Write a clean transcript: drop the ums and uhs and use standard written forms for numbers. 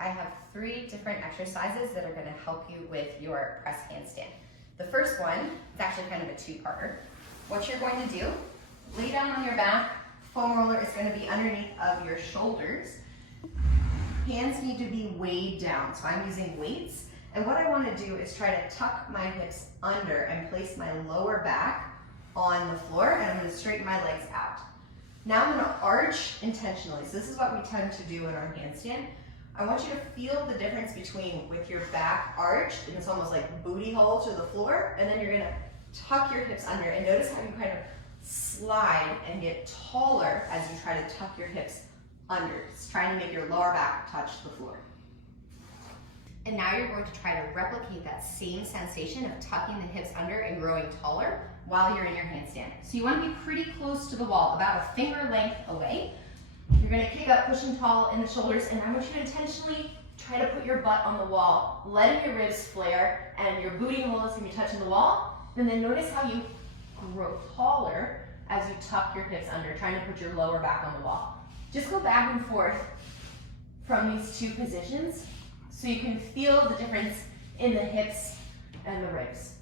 I have 3 different exercises that are going to help you with your press handstand. The first one is actually kind of a 2-parter. What you're going to do, lay down on your back, foam roller is going to be underneath of your shoulders. Hands need to be weighed down, so I'm using weights. And what I want to do is try to tuck my hips under and place my lower back on the floor, and I'm going to straighten my legs out. Now I'm going to arch intentionally. So this is what we tend to do in our handstand. I want you to feel the difference between with your back arched, and it's almost like booty hole to the floor, and then you're going to tuck your hips under. And notice how you kind of slide and get taller as you try to tuck your hips under. It's trying to make your lower back touch the floor. And now you're going to try to replicate that same sensation of tucking the hips under and growing taller while you're in your handstand. So you want to be pretty close to the wall, about a finger length away. You're going to kick up, pushing tall in the shoulders, and I want you to intentionally try to put your butt on the wall, letting your ribs flare, and your booty hole is going to be touching the wall. And then notice how you grow taller as you tuck your hips under, trying to put your lower back on the wall. Just go back and forth from these 2 positions so you can feel the difference in the hips and the ribs.